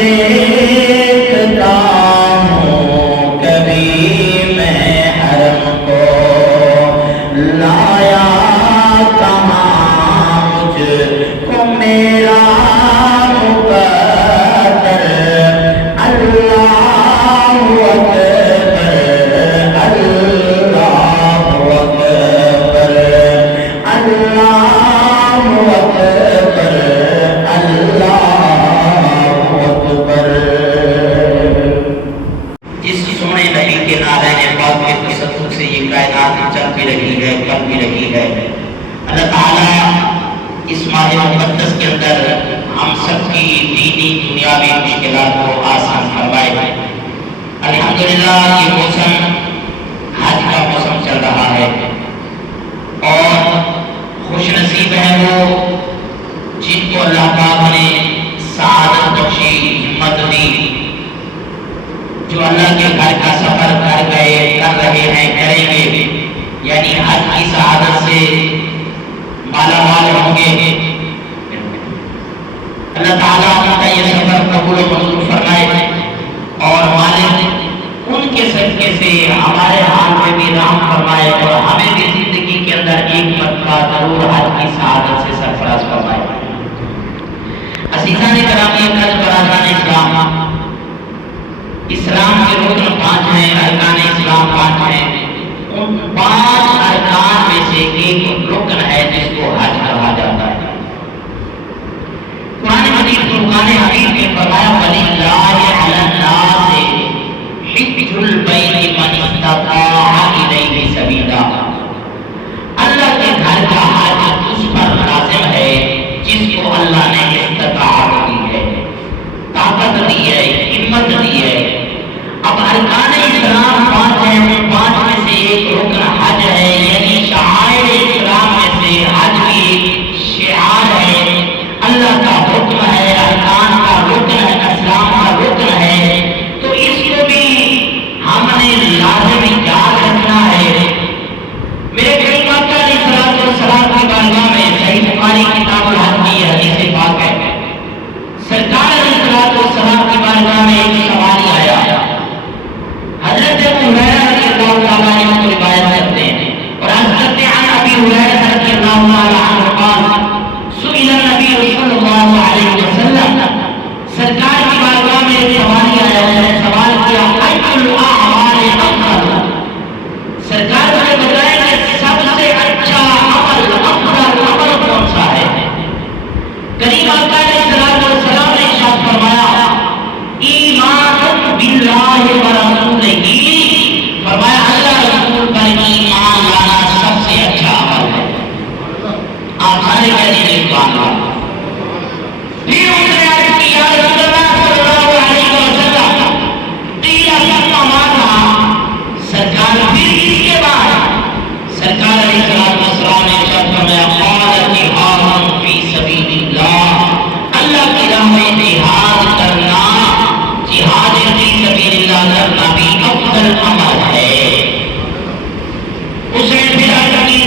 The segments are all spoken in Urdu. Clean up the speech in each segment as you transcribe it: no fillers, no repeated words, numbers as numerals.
دیکھتا ہوں کبھی میں حرم کو، لایا کہاں مجھ کو میرا مقدر، اللہ اکبر اللہ اکبر اللہ اکبر اللہ اکبر۔ جس سونے نبی کے نعرہ پاک کے تصدق سے یہ کائنات چل بھی رہی ہے، کر بھی رہی ہے، اللہ تعالیٰ اس ماہ مقدس کے اندر ہم سب کی دینی دنیاوی مشکلات کو آسان فرمائے۔ الحمدللہ یہ موسم حج کا موسم چل رہا ہے اور خوش نصیب ہے وہ جن کو اللہ پاک نے سعادت بخشی، ہمت دی، جو اللہ کے گھر کا سفر کر گئے، کر رہے ہیں، کریں گے، یعنی حج کی سعادت سے مالا مال ہوں گے۔ اللہ تعالیٰ کا یہ سفر قبول و منظور فرمائے اور مالک ان کے صدقے سے ہمارے حال میں بھی رحم فرمائے اور ہمیں بھی زندگی کے اندر ایک مرتبہ ضرور حج کی سعادت سے سرفراز فرمائے۔ عزیزان گرامی، برادران اسلام، اسلام کے رکن 5 ہیں، ارکان اسلام 5 ہیں، ان 5 ارکان میں سے ایک رکن ہے جس کو حج کہا جاتا ہے۔ قرآن مجید فرقان حمید میں فرمایا وَلِلَّهِ عَلَى النَّاسِ حِجُّ الْبَيْتِ مَنِ اسْتَطَاعَ إِلَيْهِ سَبِيلًا۔ اللہ کے گھر کا حج اس پر لازم ہے جس کو اللہ نے استطاعت دی ہے، طاقت دی ہے، ہمت دی ہے۔ اب ارکان اسلام 5 ہیں، ان 5 میں سے ایک رکن حج ہے، یعنی شعائر اسلام میں سے حج بھی ایک شعار ہے، اللہ کا حکم ہے، ارکان کا رکن ہے، اسلام کا رکن ہے، تو اس کو بھی ہم نے لازمی یاد رکھنا ہے۔ میرے پیارے آقا علیہ الصلوۃ والسلام کی بارگاہ میں صحیح بخاری کتاب الحج کی حدیث پاک ہے، سرکار علیہ الصلوۃ والسلام کی بارگاہ میں ایک سوال آیا، حضرت ابو ہریرہ رضی اللہ تعالیٰ عنہ کو روایت کرتے ہیں اور حضرت عن ابی ہریرہ رضی اللہ تعالیٰ عنہ قال سئل النبی صلی اللہ علیہ وسلم، سرکار کی بارگاہ میں ایک سوال آیا ہے، سوال کیا ایّ الاعمال افضل، سرکار نے بتایا کہ سب سے اچھا عمل، افضل عمل کون سا ہے؟ کریم آقا علیہ الصلوۃ والسلام نے ارشاد فرمایا ایمان باللہ ورسولہ، فرمایا اللہ رسول پر ایمان لانا سب سے اچھا عمل ہے۔ آپ سارے کہہ دیجیے سبحان اللہ۔ پھر اس نے عرض کی یا رسول اللہ صلی اللہ علیہ وسلم قیل ثم ماذا، سرکار پھر اس کے بعد سرکار علیہ الصلوۃ والسلام نے ارشاد فرمایا قال جہاد فی سبیل اللہ، اللہ کی راہ میں جہاد کرنا، جہاد فی سبیل اللہ کرنا بھی افضل عمل ہے۔ اس نے پھر عرض کی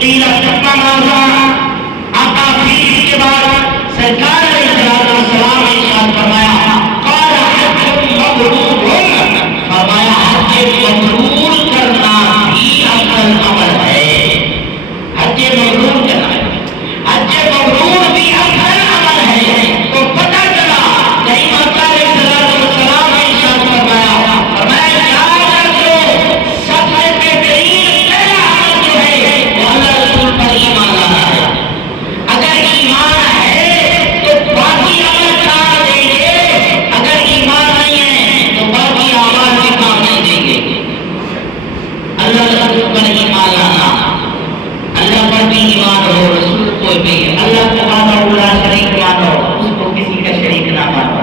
قیل ثم ماذا، آقا پھر اس کے بعد سرکار علیہ الصلوۃ والسلام نے ارشاد فرمایا قال حج مبرور، فرمایا حج مبرور کرنا بھی افضل عمل ہے۔ حج مبرور کرنا، حج مبرور بھی افضل عمل ہے۔ تو پتہ چلا کریم آقا علیہ الصلوۃ والسلام نے ارشاد فرمایا، فرمایا یاد رکھو سب سے بہترین پہلا عمل جو ہے وہ اللہ رسول پر ایمان لانا ہے۔ اگر ایمان ہے تو باقی عمل کام دیں گے، اگر ایمان نہیں ہے تو باقی اعمال بھی کام نہیں دیں گے۔ اللہ رسول پر ایمان لانا، اللہ پر بھی ایمان ہو، رسول کو بھی، اللہ کو وحدہ لا شریک مانو، اس کو کسی کا شریک نہ مانو،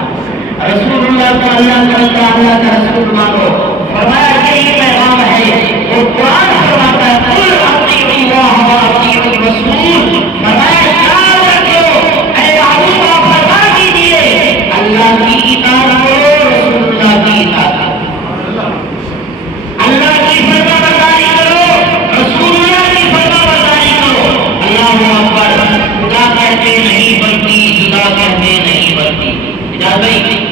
رسول اللہ کو اللہ کا اللہ کا رسول مانو۔ فرمایا یہی پیغام ہے، وہ قرآن فرماتا ہے قل اطیعوا اللہ واطیعوا الرسول، فرمایا یاد رکھو اے محبوب آپ فرما دیجیے اللہ کی اطاعت کرو، رسول اللہ کی اطاعت کرو، اللہ کی فرما برداری کرو، رسول اللہ کی فرما برداری کرو۔ اللہ اکبر، خدا کہتے نہیں بنتی، جدا کہتے نہیں بنتی۔ اجازت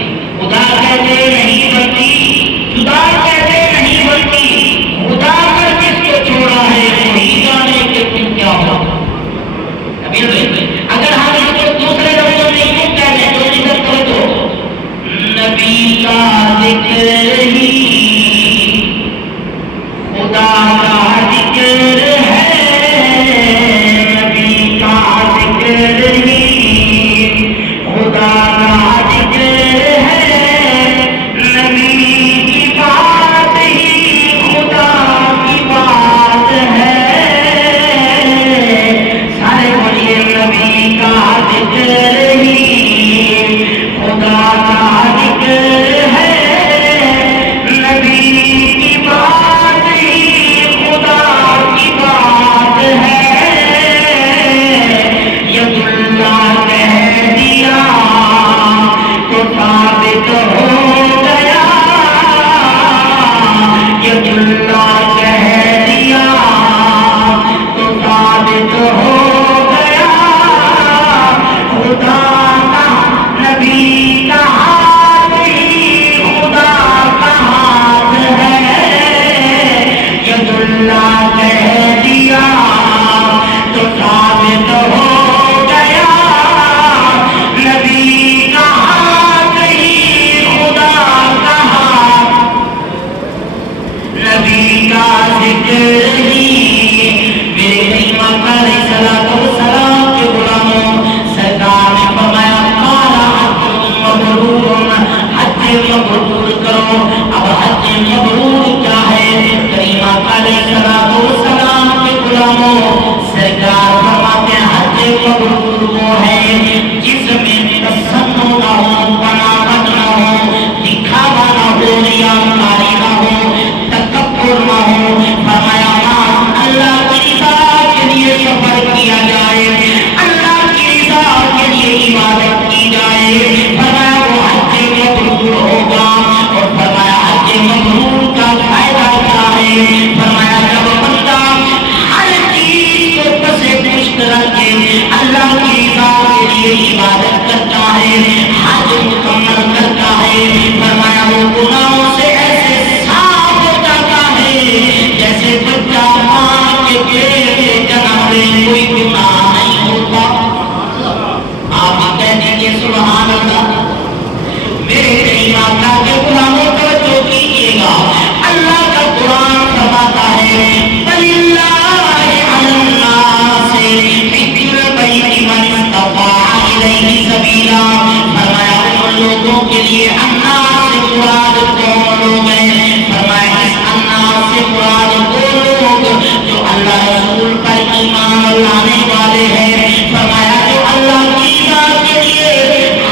ذکر ہی خدا کا ذکر ہے، نبی کا ذکر ہی خدا کا ذکر ہے، نبی کی بات ہی خدا کی بات ہے، سارے بولیے نبی کا ذکر ہی خدا کا ذکر ہے، نبی کی بات ہی خدا کی بات ہے، ید اللہ کہہ دیا تو ثابت ہو گیا، ید اللہ کہہ دیا تو ثابت ہو گیا، خدا کا نبی کا ہاتھ ہی خدا کا ہاتھ ہے، ید اللہ کہہ دیا تو ثابت ہو گیا، نبی کا ہاتھ ہی خدا کا ہاتھ، نبی کا ذکر ہی میرے کریم آقا علیہ الصلوۃ والسلام کے غلاموں، سرکار نے فرمایا قال حج مبرور، حج مبرور کرو۔ اب حج مبرور کیا ہے؟ کریم آقا علیہ الصلوۃ والسلام کے غلاموں، سرکار فرماتے ہیں حج مبرور وہ ہے جس میں تصنع نہ ہو، بناوٹ نہ ہو، دکھاوا نہ ہو، ریاکاری نہ ہو، تکبر نہ ہو۔ فرمایا اللہ کی رضا کے لیے سفر کیا جائے، اللہ کی رضا کے لیے عبادت کی جائے، فرمایا وہ حج مبرور ہوگا۔ اور فرمایا حج مبرور کا فائدہ کیا ہے؟ فرمایا جب بندہ ہر چیز کو پس پشت رکھ کے اللہ کی رضا کے لیے عبادت کرتا ہے، حج مکمل کرتا ہے، فرمایا وہ گناہوں سے ایسے صاف ہو جاتا ہے جیسے بچہ ماں کے پیٹ سے جنم لے، کوئی گناہ نہیں ہوتا۔ آپ کہہ دیجیے سبحان اللہ۔ میرے کریم آقا کے غلاموں توجہ کیجیے گا، اللہ کا قرآن فرماتا ہے وَلِلَّهِ عَلَى النَّاسِ حِجُّ الْبَيْتِ مَنِ اسْتَطَاعَ إِلَيْهِ سَبِيلًا۔ فرمایا ان لوگوں کے لیے الناس سے مراد کون لوگ ہیں؟ فرمایا اس الناس سے مراد وہ لوگ جو اللہ رسول پر ایمان لانے والے ہیں، فرمایا جو اللہ کی رضا کے لیے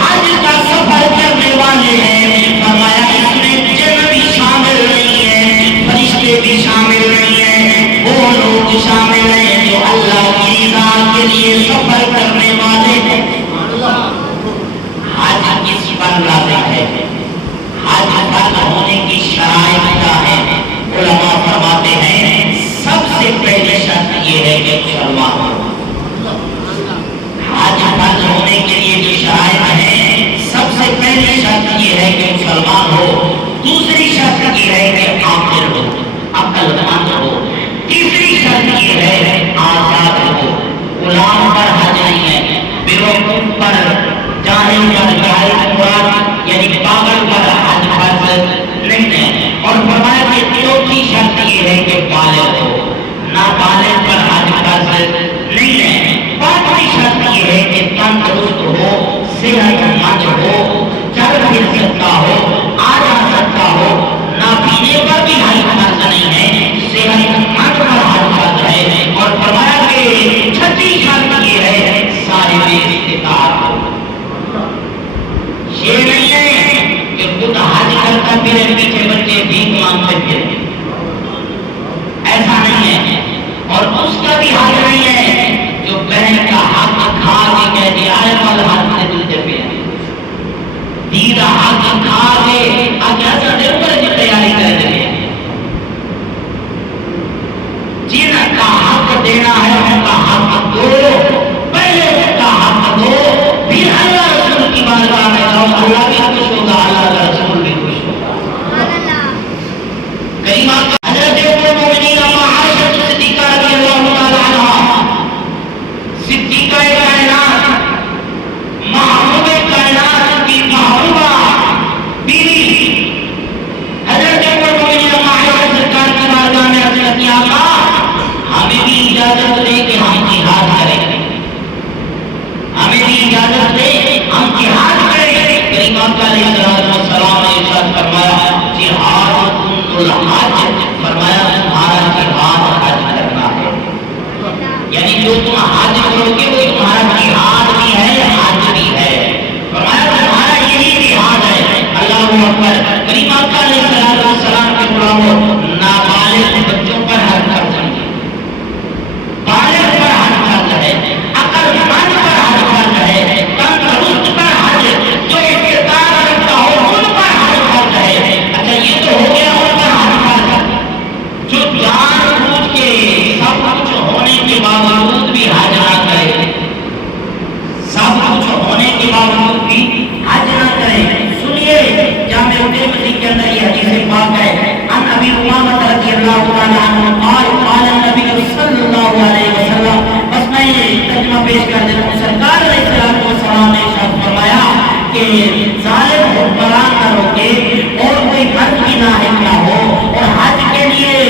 حج کا سفر کرنے والے ہیں، فرمایا اس میں جن بھی شامل نہیں ہیں، فرشتے بھی شامل نہیں ہیں، وہ لوگ شامل ہیں جو اللہ کی رضا کے لیے سفر کرنے والے ہیں۔ حج کس پر لازم ہے؟ حج فرض ہونے کی شرائط کیا ہے؟ علماء فرماتے ہیں سب سے پہلی شرط یہ ہے کہ مسلمان ہو۔ حج فرض ہونے کے لیے جو شرائط ہیں، سب سے پہلی شرط یہ ہے کہ مسلمان ہو، دوسری شرط یہ ہے کہ عاقل ہو، عقل مند ہو، تیسری شرط یہ ہے آزاد ہو۔ غلام پر حج نہیں ہے، بیوقوف پر، جاہل پر، جاہل مراد یعنی پاگل پر حج فرض نہیں ہے۔ اور فرمایا کہ چوتھی شرط یہ ہے کہ بالغ ہو، نابالغ پر حج فرض نہیں ہے۔ پانچویں شرط یہ ہے کہ تندرست ہو، صحت مند ہو، چل پھر سکتا ہو، آ جا سکتا ہو، نابینے پر بھی حج فرض نہیں ہے، صحت مند پر حج فرض ہے۔ اور فرمایا کہ چھٹی شرط یہ ہے صاحب استطاعت ہو۔ یہ نہیں ہے کہ خود حج کرتا پھرے پیچھے بچے بھیک مانگتے پھرے، ایسا نہیں ہے۔ اور اس کا بھی حق نہیں ہے جو بہن کا حق کھا کے کہہ دیا ہے مال حق سے دل پہ دیدہ حق کھا کے اجازت دے پر کی تیاری کر دے۔ جن کا حق دینا ہے ان کا حق دو، پہلے ان کا حق دو، پھر اللہ رسول کی بارگاہ میں جاؤ، اللہ بھی خوش ہوگا، اللہ کا رسول بھی خوش ہوگا۔ کریم آقا حضرت ام المؤمنین عائشہ صدیقہ رضی اللہ تعالی عنہا، صدیقہ کائنات، محبوب کائنات کی محبوبہ بیوی ظالم حکمران نہ روکے اور کوئی حج کی نااہل نہ ہو اور حج کے لیے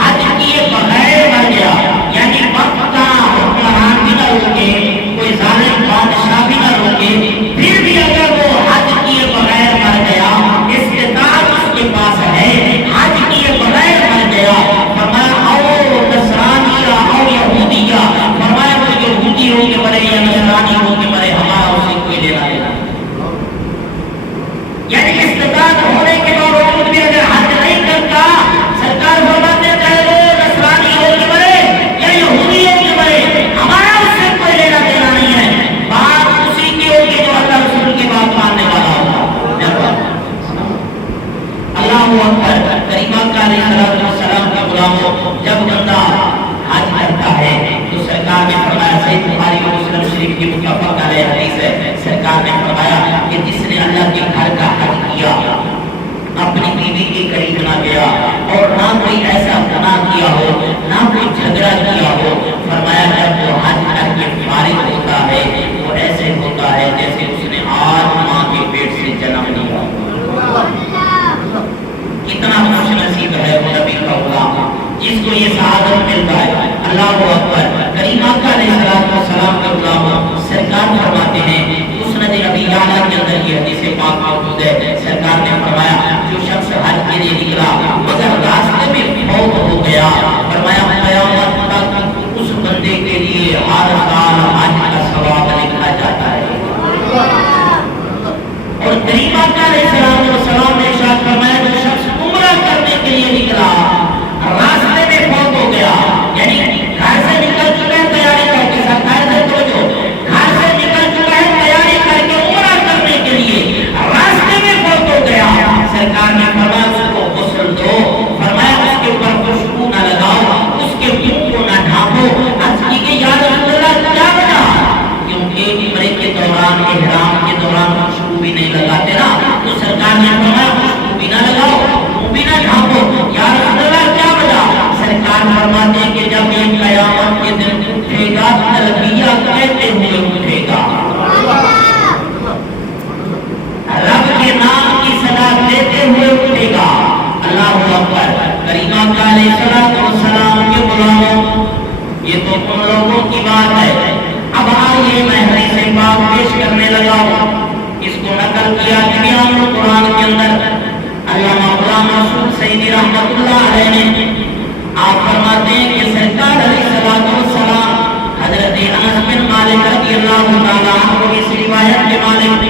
حج کیے بغیر مر گیا، یعنی وقت کا حکمران بھی نہ روکے، کوئی ظالم بادشاہ بھی نہ روکے، پھر بھی اگر وہ حج کیے بغیر مر گیا، استطاعت اس کے پاس ہے، حج کیے بغیر مر گیا، فرمایا او نصرانیہ او یہودیہ، فرمایا وہ یہودی ہو کے مرے یا نصرانی ہو کے مرے، ہمارا اسے کوئی لینا دینا نہیں۔ یعنی استطاعت ہونے کے باوجود بھی اگر حج نہیں کرتا، سرکار فرماتے ہیں چاہے وہ نصرانی ہو کے مرے یا یہودی ہو کے مرے، ہمارا اس سے کوئی لینا دینا نہیں ہے، بات اسی کی ہوگی جو اللہ رسول کی بات ماننے والا ہوگا۔ اللہ اکبر، کریمہ کا علیہ السلام کا غلاموں، جب بندہ حج کرتا ہے تو سرکار نے فرمایا، صحیح بخاری و مسلم شریف کی متفق علیہ حدیث ہے، سرکار نے فرمایا کہ جس نے اللہ کے گھر کا حج کیا، اپنی بیوی کے قریب نہ گیا اور نہ کوئی ایسا گناہ کیا ہو، نہ کوئی جھگڑا کیا ہو، فرمایا جب وہ حج کر کے فارغ ہوتا ہے وہ ایسے ہوتا ہے جیسے اس نے آج ماں کے پیٹ سے جنم لیا۔ کتنا خوش نصیب ہے وہ نبی کا غلام جس کو یہ سعادت ملتا ہے۔ اللہ اکبر، کریم آقا علیہ السلام کے غلام سرکار فرماتے ہیں، مسند ابی یعلا کے اندر یہ حدیث پاک موجود ہے، سرکار نے فرمایا جو شخص حج کے لیے نکلا مگر راستے میں فوت ہو گیا، فرمایا قیامت تک اس بندے کے لیے ہر سال حج کا ثواب لکھا جاتا ہے۔ اور کریم آقا علیہ السلام نے ارشاد فرمایا جو شخص عمرہ کرنے کے لیے نکلا راستے میں فوت ہو گیا، یعنی گھر سے نکل چکا ہے تیاری کر کے، ساتھ گھر سے نکل چکا ہے تیاری کر کے عمرہ کرنے کے لیے، راستے میں فوت ہو گیا، سرکار نے فرمایا اس کو غسل دو، فرمایا اس کے اوپر خوشبو نہ لگاؤ، اس کے منہ کو نہ ڈھانپو۔ عرض کی کہ یا رسول اللہ کیا وجہ؟ کیونکہ عمرے کے دوران، احرام کے دوران خوشبو بھی نہیں لگاتے نا، تو سرکار نے فرمایا خوشبو بھی نہ لگاؤ، منہ بھی نہ ڈھانپو۔ یا رسول اللہ کیا وجہ؟ سرکار فرماتے ہیں کہ جب یہ قیامت کے دن اٹھے گا تلبیہ کہتے ہوئے اٹھے گا، رب کے نام کی صدا دیتے ہوئے اٹھے گا۔ اللہ اکبر، کریم آقا علیہ السلام کے غلاموں، یہ تو ان لوگوں کی بات ہے۔ اب آئیے میں حدیث پاک پیش کرنے لگا ہوں، اس کو نقل کیا تبیان القرآن کے اندر علامہ غلام رسول سیدی رحمت اللہ علیہ نے۔ آپ فرماتے ہیں کہ سرکار علیہ السلام حضرت انس بن مالک رضی اللہ تعالیٰ عنہ اس روایت کے مالک،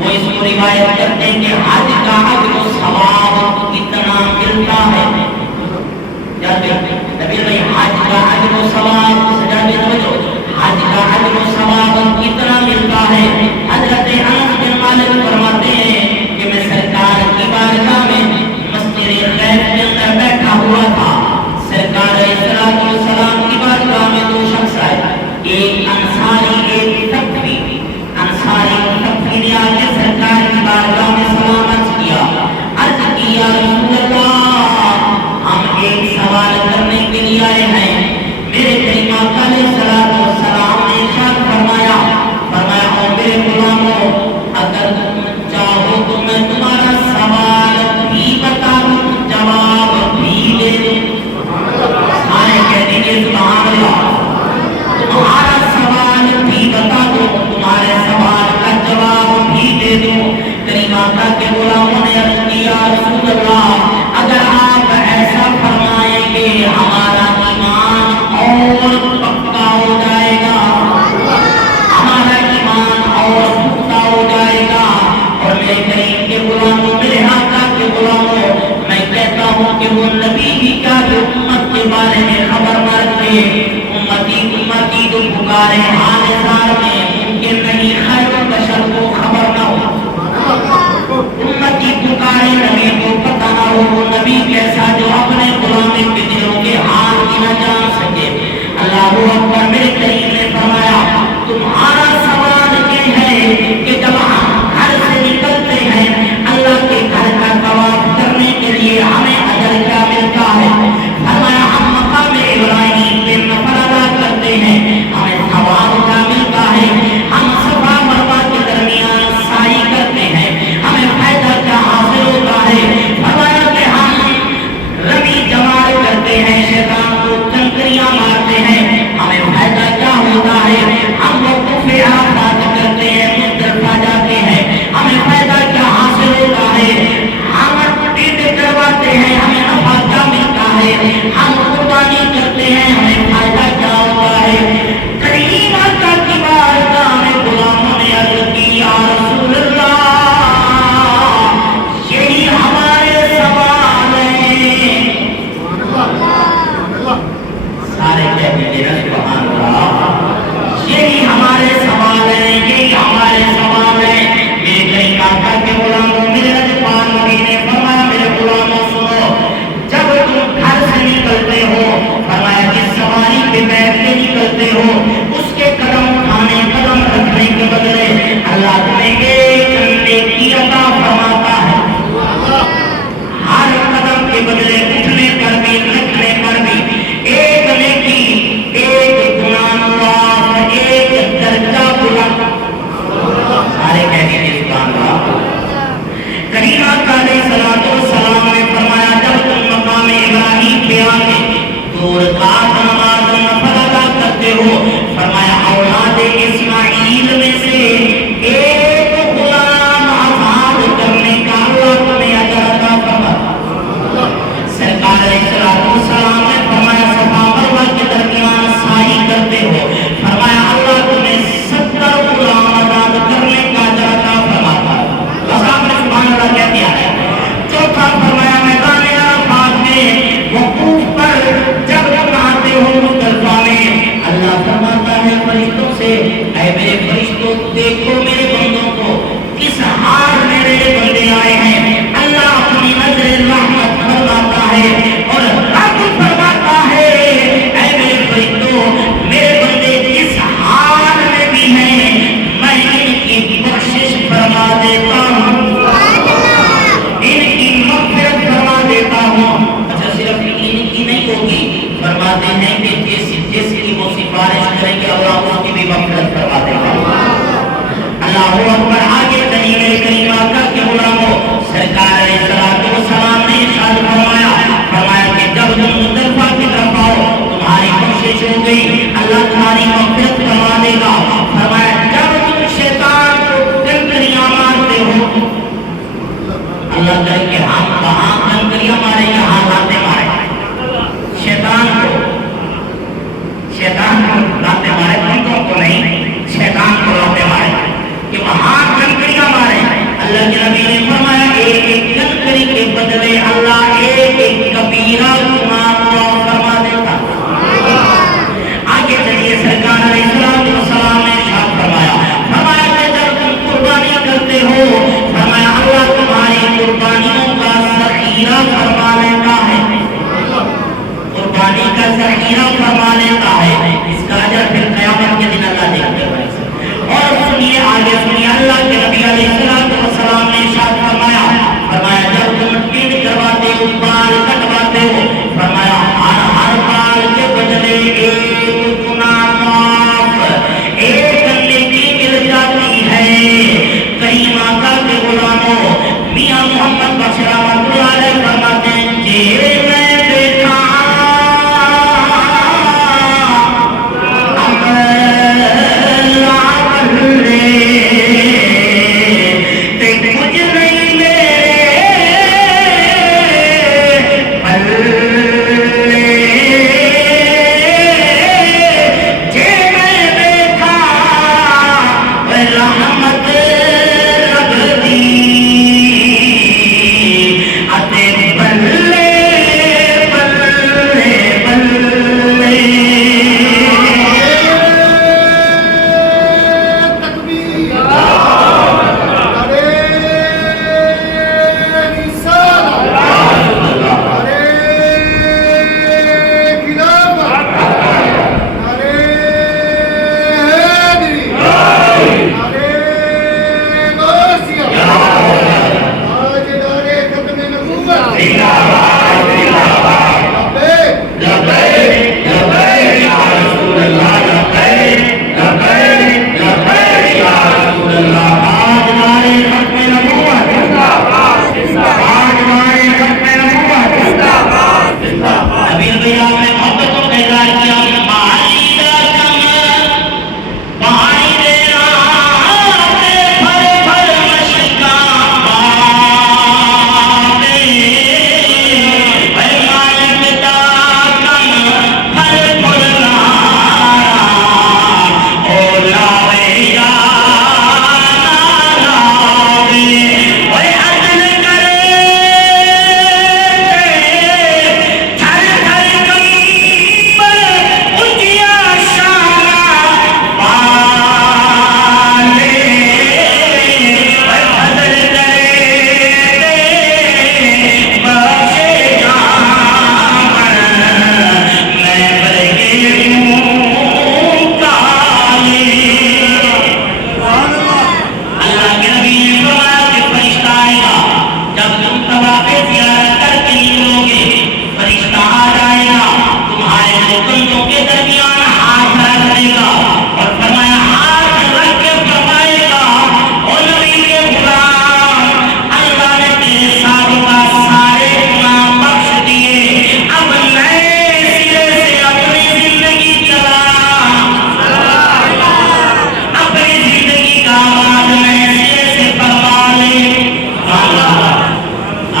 وہ اس کو روایت کرتے ہیں کہ حج کا اجر و ثواب کتنا ملتا ہے۔ نبی بھائی حج کا اجر و ثواب سجادے سمجھو، حج کا اجر و ثواب کتنا ملتا ہے؟ حضرت انس بن مالک فرماتے ہیں کہ میں سرکار کی بارگاہ میں مسجد خیف کے اندر بیٹھا ہوا تھا، سرکار علیہ السلام کی بارگاہ میں دو شخص آئے، ایک انصاری ایک تکفی۔ انصاری اور تکفی نے آ کے سرکار کی بارگاہ میں سلام عرض کیا، عرض کی یا رسول اللہ ہم ایک سوال کرنے کے لیے آئے ہیں۔ میرے کریم آقا علیہ السلام نے ارشاد فرمایا او میرے غلاموں اگر تم چاہو تو میں تمہارا سوال بھی بتا دوں، جواب بھی دے دوں۔ سارے کہہ دیجیے سبحان اللہ، تمہارا سوال بھی بتا دوں، تمہارے سوال کا جواب بھی دے دوں۔ کریم آقا کے غلاموں نے عرض کیا رسول اللہ اگر آپ ایسا فرمائیں گے ہمارا ایمان اور پکا ہو جائے گا، ہمارا ایمان اور پختہ ہو جائے گا۔ اور میرے کریم کے غلاموں، میرے آقا کے غلاموں، میں کہتا ہوں کہ وہ نبی ہی کا جو امت کے بارے میں خبر نہ رکھے، امتی کو پکارے حال زار میں ممکن نہیں خیر و بشر کو خبر نہ ہو، امتی پکارے نبی کو پتہ نہ ہو، وہ نبی کیسا جو اپنے غلاموں کے دلوں کے حال کی نہ جان سکے۔ اللہ اکبر، میرے کریم نے فرمایا تمہارا سوال یہ ہے کہ جب ہم گھر سے نکلتے ہیں اللہ کے گھر کا طواف کرنے کے لیے ہمیں اجر کیا ملتا ہے؟ فرمایا ہم مقام ابراہیم پہ نفل ادا کرتے ہیں، ہمیں ثواب کیا ملتا ہے؟ ہم صفا مروہ کے درمیان سعی کرتے ہیں، ہمیں فرماتا ہے ہر قدم کے بدلے اٹھنے پر بھی رکھنے پر بھی ایک نیکی ایک گناہ معاف ایک درجہ بلند سارے کہتے ہیں سبحان اللہ کریم آقا علیہ الصلوۃ والسلام نے فرمایا جب تم مقام ابراہیم پہ آ کے دو رکعت نماز نفل ادا کرتے ہو فرمایا اولاد اسماعیل میں سے ایک غلام آزاد کرنے کا اللہ تمہیں اجر عطا فرماتا سرکار علیہ الصلوۃ والسلام نے فرمایا صفا مروہ کے درمیان سعی کرتے ہو فرمایا اللہ تمہیں 70 غلام آزاد کرنے کا اجر عطا فرماتا صاحب نے سبحان اللہ کہہ دیا ہے چوتھا فرمایا میدان عرفات میں وقوف پر جب تم آتے ہو مزدلفہ میں اللہ فرماتا ہے فرشتوں سے اے میرے فرشتوں دیکھو میرے بندوں کو کس حال میں میرے بندے آئے ہیں اللہ اپنی نظر رحمت فرماتا ہے اور رب فرماتا ہے اے میرے فرشتوں میرے بندے جس حال میں بھی ہیں میں ان کی بخشش فرما دیتا ہوں ان کی مغفرت فرما دیتا ہوں اچھا صرف ان کی نہیں ہوگی فرماتے ہیں کہ جس کی وہ سفارش کریں گے اللہ اس کی بھی مغفرت فرما دے گا اللہ اکبر آگے چلیے میرے کریم آقا کے غلاموں سرکار علیہ الصلوۃ والسلام نے ارشاد فرمایا کہ جب تم مزدلفہ کی طرف آؤ تمہاری بخشش ہو گئی اللہ تمہاری مغفرت فرما دے گا فرمایا جب تم شیطان کو کنکریاں مارتے ہو اللہ کرے کہ ہم کہاں کنکریاں مارے یہاں لاتے مارے شیطان کو لاتے مارے بندوں کو نہیں شیطان کو لاتے مارے کہ وہاں کنکریاں مارے اللہ کے نبی نے فرمایا ایک ایک کنکری کے بدلے اللہ ایک ایک کبیرہ گناہ معاف فرما دیتا آگے چلیے سرکار علیہ الصلوۃ والسلام نے ارشاد فرمایا کہ جب تم قربانی کرتے ہو فرمایا اللہ تمہاری قربانیوں کا ذخیرہ فرما لیتا ہے قربانی کا ذخیرہ فرما لیتا ہے اس کا اجر پھر قیامت کے دن اللہ دیکھتے ہیں اور سنیے آگے سنیے اللہ کے نبی علیہ الصلوۃ والسلام نے ارشاد فرمایا جب تم ٹین کرواتے ہو بال کٹواتے ہو فرمایا ہر بال کے بدلے ایک گناہ معاف ایک نیکی مل جاتی ہے کریم آقا کے غلاموں میاں محمد بخش رحمۃ اللہ علیہ فرماتے ہیں کہ میں دیکھا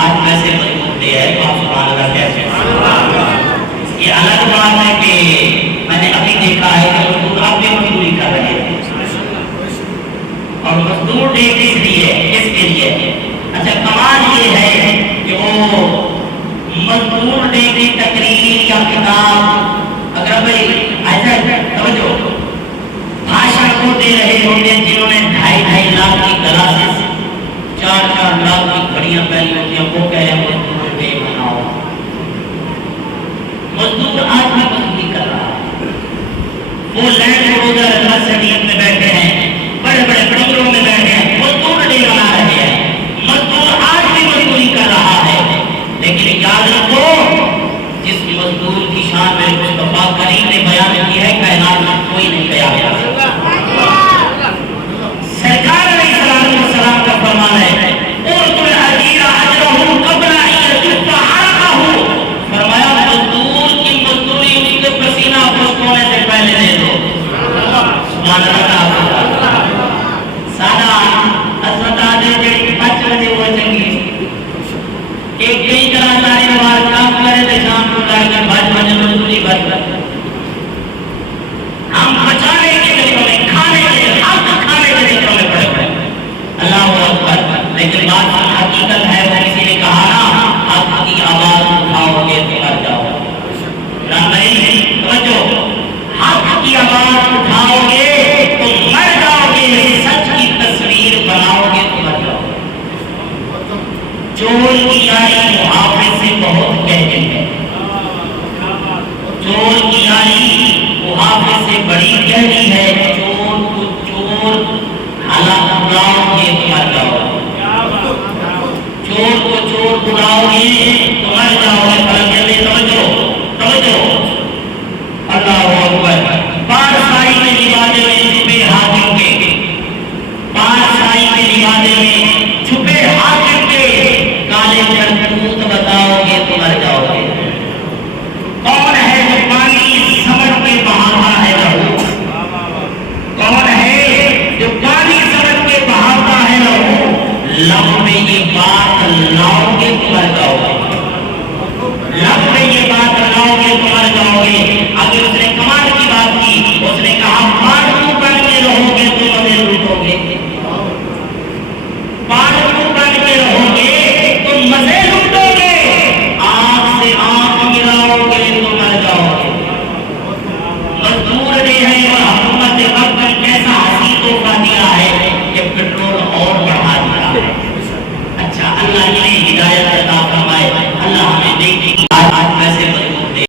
آج ویسے مضبوط ڈے ہے تو آپ سبحان اللہ کیسے؟ یہ الگ بات ہے کہ میں نے ابھی دیکھا ہے کہ مزدور آپ بھی مزدوری کر رہے ہیں، اور مزدور ڈے کس لیے، کس کے لیے؟ اچھا کمال یہ ہے کہ وہ مزدور ڈے کی تقریر یا کتاب اگر بھائی ایسا توجہ بھاشن کو دے رہے ہوتے ہیں جنہوں نے 2.5 لاکھ کی گلاسز 4 لاکھ کی گھڑیاں پہنی ہوتی ہیں، وہ کہہ رہے ہیں مزدور ڈے مناؤ۔ مزدور آج بھی مزدوری کر رہا ہے، وہ لینڈ روزر اسٹیڈیم میں بیٹھے ہیں، بڑے بڑے بنگلوں میں بیٹھے ہیں، مزدور ڈے منا رہے ہیں۔ مزدور آج بھی مزدوری کر رہا ہے، لیکن یاد رکھو جس مزدور کی شان میرے مصطفیٰ کریم نے بیان کی ہے کائنات میں کوئی نہیں بیان کر سکتا۔ سرکار علیہ السلام کا فرمان ہے اُرْضُ الْأَجِيرَ أَجْرَهُ قَبْلَ أَن يَجُفَّ عَرَقَهُ، فرمایا مزدور کی مزدوری اس کے پسینہ خشک ہونے سے پہلے دے دو۔ سبحان اللہ۔ سادہ حضرت عادل جڑی 5 بجے وہ چنگی کہ کئی طرح ساری نماز کام کرے تھے شام کو کر کے 5 بجے مزدوری بچ ہم بچانے کے ذکر میں کھانے کے حق کھانے کے ذکر میں پڑے پڑے اللہ اکبر۔ لیکن بات حقیقت ہے وہ کسی نے کہا نا حق کی آواز اٹھاؤ گے تو مر جاؤ گے۔ توجہ حق کی آواز اٹھاؤ گے تو مر جاؤ گے، سچ کی تصویر بناؤ گے تو مر جاؤ گے۔ چور کی یاری محافظ سے بہت گہری ہے، چور کی یاری محافظ سے بڑی گہری ہے۔ چور کو چور بلاؤ گے تو مر جاؤ گے، چور کو چور بلاؤ گے تو مر جاؤ گے۔ توجہ اللہ اکبر۔ پارسائی میں لبادے میں چھپے حاکم کے، پارسائی میں لبادے میں چھپے حاکم کے کالے کرتوت بتاؤ گے تو مر جاؤ گے۔ کون ہے جو پانی سمجھ کے بہاتا ہے لہو، کون ہے جو پانی سمجھ کے بہاتا ہے لہو، لہو